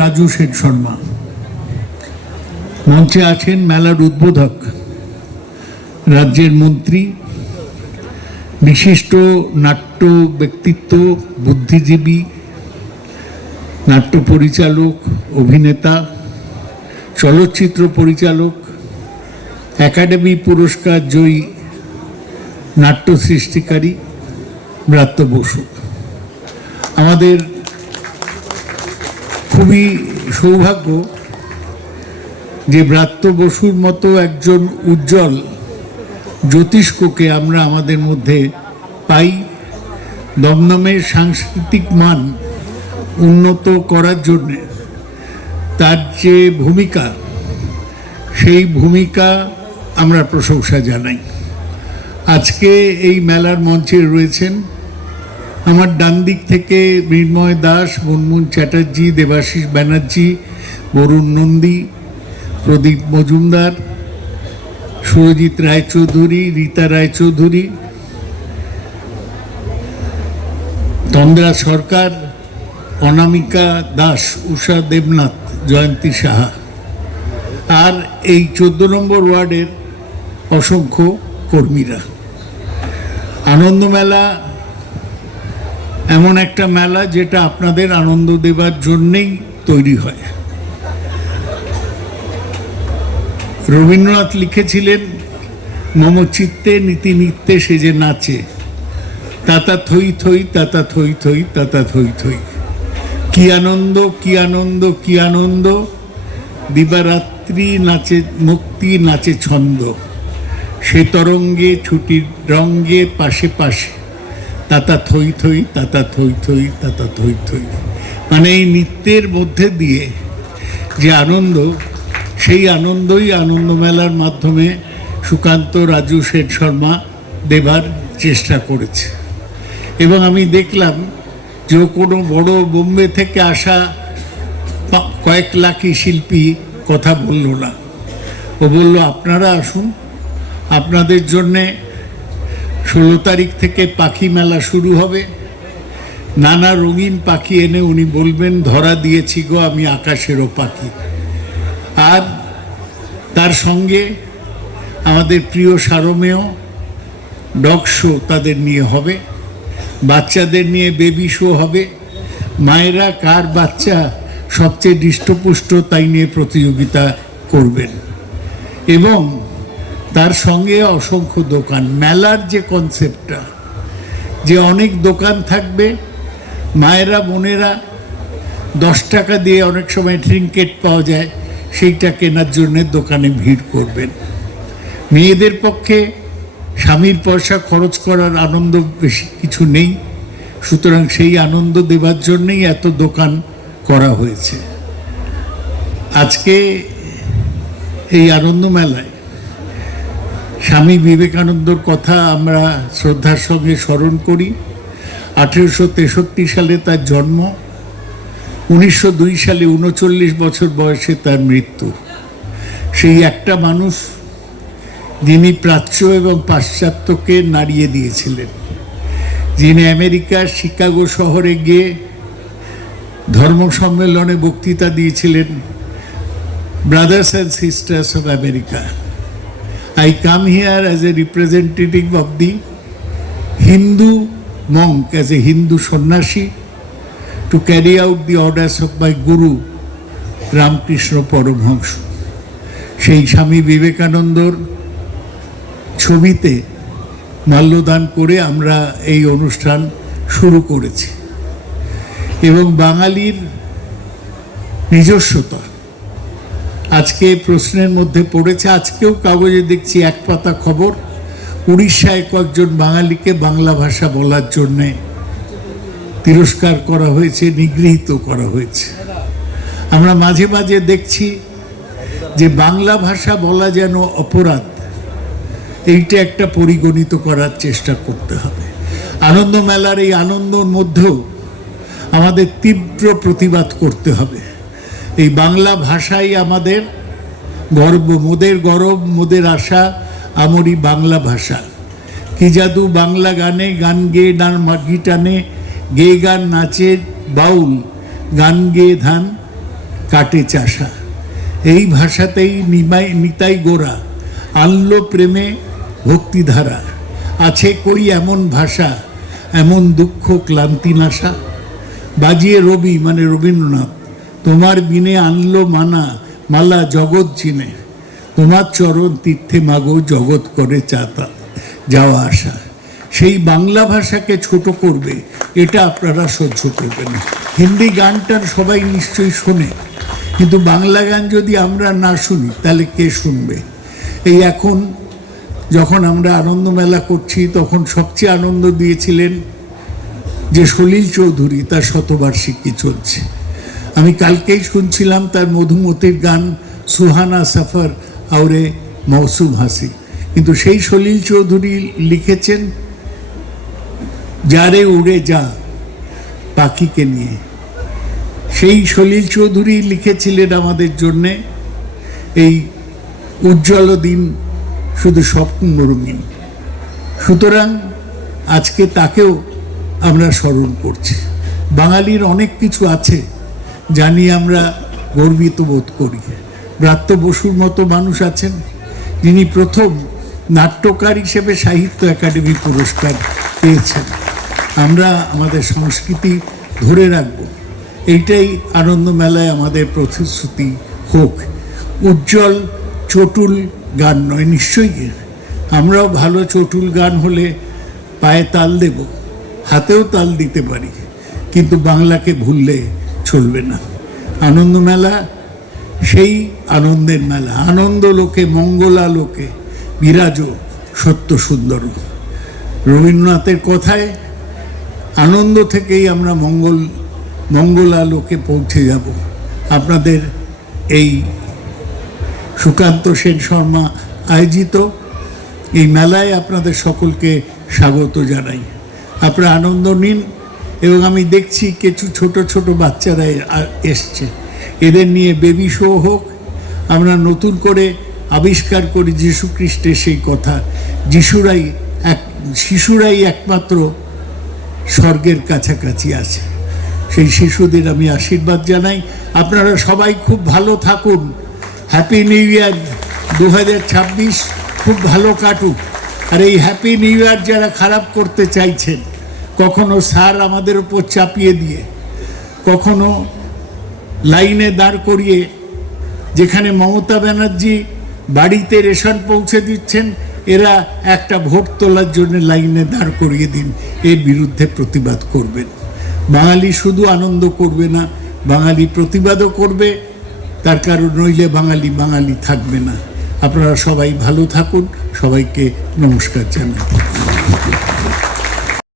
রাজু শেঠ শর্মা মঞ্চে আছেন মেলার উদ্বোধক, রাজ্যের মন্ত্রী, বিশিষ্ট নাট্য ব্যক্তিত্ব, বুদ্ধিজীবী, নাট্য পরিচালক, অভিনেতা, চলচ্চিত্র পরিচালক, একাডেমি পুরস্কার জয়ী নাট্য সৃষ্টিকারী ব্রাত্য বসু। আমাদের খুবই সৌভাগ্য যে ব্রাত্য বসুর মতো একজন উজ্জ্বল জ্যোতিষ্ককে আমরা আমাদের মধ্যে পাই। দমদমের সাংস্কৃতিক মান উন্নত করার জন্যে তার যে ভূমিকা, সেই ভূমিকা আমরা প্রশংসা জানাই। আজকে এই মেলার মঞ্চে রয়েছেন আমার ডান দিক থেকে মৃন্ময় দাস, মুনমুন চ্যাটার্জি, দেবাশিস ব্যানার্জি, বরুণ নন্দী, প্রদীপ মজুমদার, সুরজিৎ রায়চৌধুরী, রীতা রায়চৌধুরী, তন্দ্রা সরকার, অনামিকা দাস, উষা দেবনাথ, জয়ন্তী সাহা, আর এই 14 নম্বর ওয়ার্ডের অসংখ্য কর্মীরা। আনন্দমেলা এমন একটা মেলা যেটা আপনাদের আনন্দ দেবার জন্যেই তৈরি হয়। রবীন্দ্রনাথ লিখেছিলেন, মম চিত্তে নীতি নিত্যে সে যে নাচে, তাতা থই থই, তাতা থই থই, তাতা থই থই। কি আনন্দ, কি আনন্দ, কি আনন্দ, দিবারাত্রি নাচে মুক্তি, নাচে ছন্দ, সে তরঙ্গে ছুটির রঙ্গে পাশে পাশে, তাতা থই থই, তাতা থই থই, তাতা থই থই। মানে এই নৃত্যের মধ্যে দিয়ে যে আনন্দ, সেই আনন্দই আনন্দ মেলার মাধ্যমে সুকান্ত রাজু শেঠ শর্মা দেবার চেষ্টা করেছে। এবং আমি দেখলাম যে কোনো বড় বোম্বে থেকে আসা কয়েক লাখই শিল্পী কথা বলল না। ও বলল, আপনারা আসুন, আপনাদের জন্যে 16 তারিখ থেকে পাখি মেলা শুরু হবে। নানা রঙিন পাখি এনে উনি বলবেন, ধরা দিয়েছি গো আমি আকাশেরও পাখি। আর তার সঙ্গে আমাদের প্রিয় সারমেয় ডগ শো তাদের নিয়ে হবে, বাচ্চাদের নিয়ে বেবি শো হবে, মায়েরা কার বাচ্চা সবচেয়ে হৃষ্টপুষ্ট তাই নিয়ে প্রতিযোগিতা করবেন। এবং তার সঙ্গে অসংখ্য দোকান। মেলার যে কনসেপ্টটা, যে অনেক দোকান থাকবে, মায়েরা বোনেরা 10 টাকা দিয়ে অনেক সময় ট্রিঙ্কেট পাওয়া যায়, সেইটা কেনার জন্য দোকানে ভিড় করবেন। মেয়েদের পক্ষে স্বামীর পয়সা খরচ করার আনন্দ বেশি কিছু নেই, সুতরাং সেই আনন্দ দেবার জন্যই এত দোকান করা হয়েছে। আজকে এই আনন্দ মেলায় স্বামী বিবেকানন্দর কথা আমরা শ্রদ্ধার সঙ্গে স্মরণ করি। 1863 সালে তার জন্ম, 1902 সালে 39 বছর বয়সে তার মৃত্যু। সেই একটা মানুষ যিনি প্রাচ্য এবং পাশ্চাত্যকে নাড়িয়ে দিয়েছিলেন, যিনি আমেরিকার শিকাগো শহরে গিয়ে ধর্ম সম্মেলনে বক্তৃতা দিয়েছিলেন, brothers and sisters of America, I come here as a representative of the Hindu monk, as a Hindu সন্ন্যাসী, to carry out the orders of my Guru, Ramakrishna Paramahamsa. সেই স্বামী বিবেকানন্দর ছবিতে মাল্যদান করে আমরা এই অনুষ্ঠান শুরু করেছি। এবং বাঙালির নিজস্বতা আজকে প্রশ্নের মধ্যে পড়েছে। আজকেও কাগজে দেখছি এক পাতা খবর, উড়িষ্যায় কয়েকজন বাঙালিকে বাংলা ভাষা বলার জন্যে তিরস্কার করা হয়েছে, নিগৃহীত করা হয়েছে। আমরা মাঝে মাঝে দেখছি যে বাংলা ভাষা বলা যেন অপরাধ, এইটা একটা পরিগণিত করার চেষ্টা করতে হবে। আনন্দ মেলার এই আনন্দর মধ্যেও আমাদের তীব্র প্রতিবাদ করতে হবে। এই বাংলা ভাষাই আমাদের গর্ব, মোদের গরব, মোদের আশা, আমরি বাংলা ভাষা। কি জাদু বাংলা গানে, গান গেয়ে ডান মাগি টানে, গে গান নাচে বাউল, গান গেয়ে ধান কাটে চাষা। এই ভাষাতেই নিতাই গোরা আনলো প্রেমে ভক্তিধারা। আছে কই এমন ভাষা, এমন দুঃখ ক্লান্তি নাশা। বাজিয়ে রবি মানে রবীন্দ্রনাথ, তোমার বিনে আনলো মালা জগৎ চিনে। তোমার চরণ তীর্থে মাগো জগৎ করে চাতা যাওয়া আসা। সেই বাংলা ভাষাকে ছোট করবে, এটা আপনারা সহ্য করবেন না। হিন্দি গানটার সবাই নিশ্চয়ই শোনে, কিন্তু বাংলা গান যদি আমরা না শুনি তাহলে কে শুনবে? এই এখন যখন আমরা আনন্দ মেলা করছি, তখন সবচেয়ে আনন্দ দিয়েছিলেন যে সলিল চৌধুরী, তার শতবার্ষিকী চলছে। আমি কালকেই শুনছিলাম তার মধুমতির গান সুহানা সফর আউরে মৌসুম হাসি। কিন্তু সেই সলিল চৌধুরী লিখেছেন যারে উড়ে যা পাখিকে নিয়ে। সেই সলিল চৌধুরী লিখেছিলেন আমাদের জন্যে এই উজ্জ্বল দিন শুধু স্বপ্ন রঙিন। সুতরাং আজকে তাকেও আমরা স্মরণ করছি। বাঙালির অনেক কিছু আছে যা নিয়ে আমরা গর্বিত বোধ করি। ব্রাত্য বসুর মতো মানুষ আছেন যিনি প্রথম নাট্যকার হিসেবে সাহিত্য একাডেমি পুরস্কার পেয়েছেন। আমরা আমাদের সংস্কৃতি ধরে রাখব, এইটাই আনন্দ মেলায় আমাদের প্রতিশ্রুতি হোক। উজ্জ্বল চটুল গান নয়, নিশ্চয়ই আমরাও ভালো চটুল গান হলে পায়ে তাল দেব, হাতেও তাল দিতে পারি, কিন্তু বাংলাকে ভুললে চলবে না। আনন্দ মেলা সেই আনন্দের মেলা। আনন্দ লোকে মঙ্গলা লোকে বিরাজ সত্য সুন্দর। রবীন্দ্রনাথের কথায় আনন্দ থেকেই আমরা মঙ্গলা লোকে পৌঁছে যাব। আপনাদের এই সুকান্ত সেন শর্মা আয়োজিত এই মেলায় আপনাদের সকলকে স্বাগত জানাই। আপনারা আনন্দ নিন। এবং আমি দেখছি কিছু ছোট ছোট বাচ্চারা এসছে, এদের নিয়ে বেবি শো হোক। আমরা নতুন করে আবিষ্কার করি যীশু খ্রিস্টের সেই কথা, শিশুরাই একমাত্র স্বর্গের কাছাকাছি আছে। সেই শিশুদের আমি আশীর্বাদ জানাই। আপনারা সবাই খুব ভালো থাকুন। হ্যাপি নিউ ইয়ার 2026 খুব ভালো কাটুক। আর এই হ্যাপি নিউ ইয়ার যারা খারাপ করতে চাইছেন, কখনো সার আমাদের উপর চাপিয়ে দিয়ে, কখনো লাইনে দাঁড় করিয়ে, যেখানে মমতা ব্যানার্জি বাড়িতে রেশন পৌঁছে দিচ্ছেন, এরা একটা ভোট তোলার জন্য লাইনে দাঁড় করিয়ে দিন। এর বিরুদ্ধে প্রতিবাদ করবেন। বাঙালি শুধু আনন্দ করবে না, বাঙালি প্রতিবাদও করবে। তার কারণ নইলে বাঙালি থাকবে না। আপনারা সবাই ভালো থাকুন। সবাইকে নমস্কার জানাই।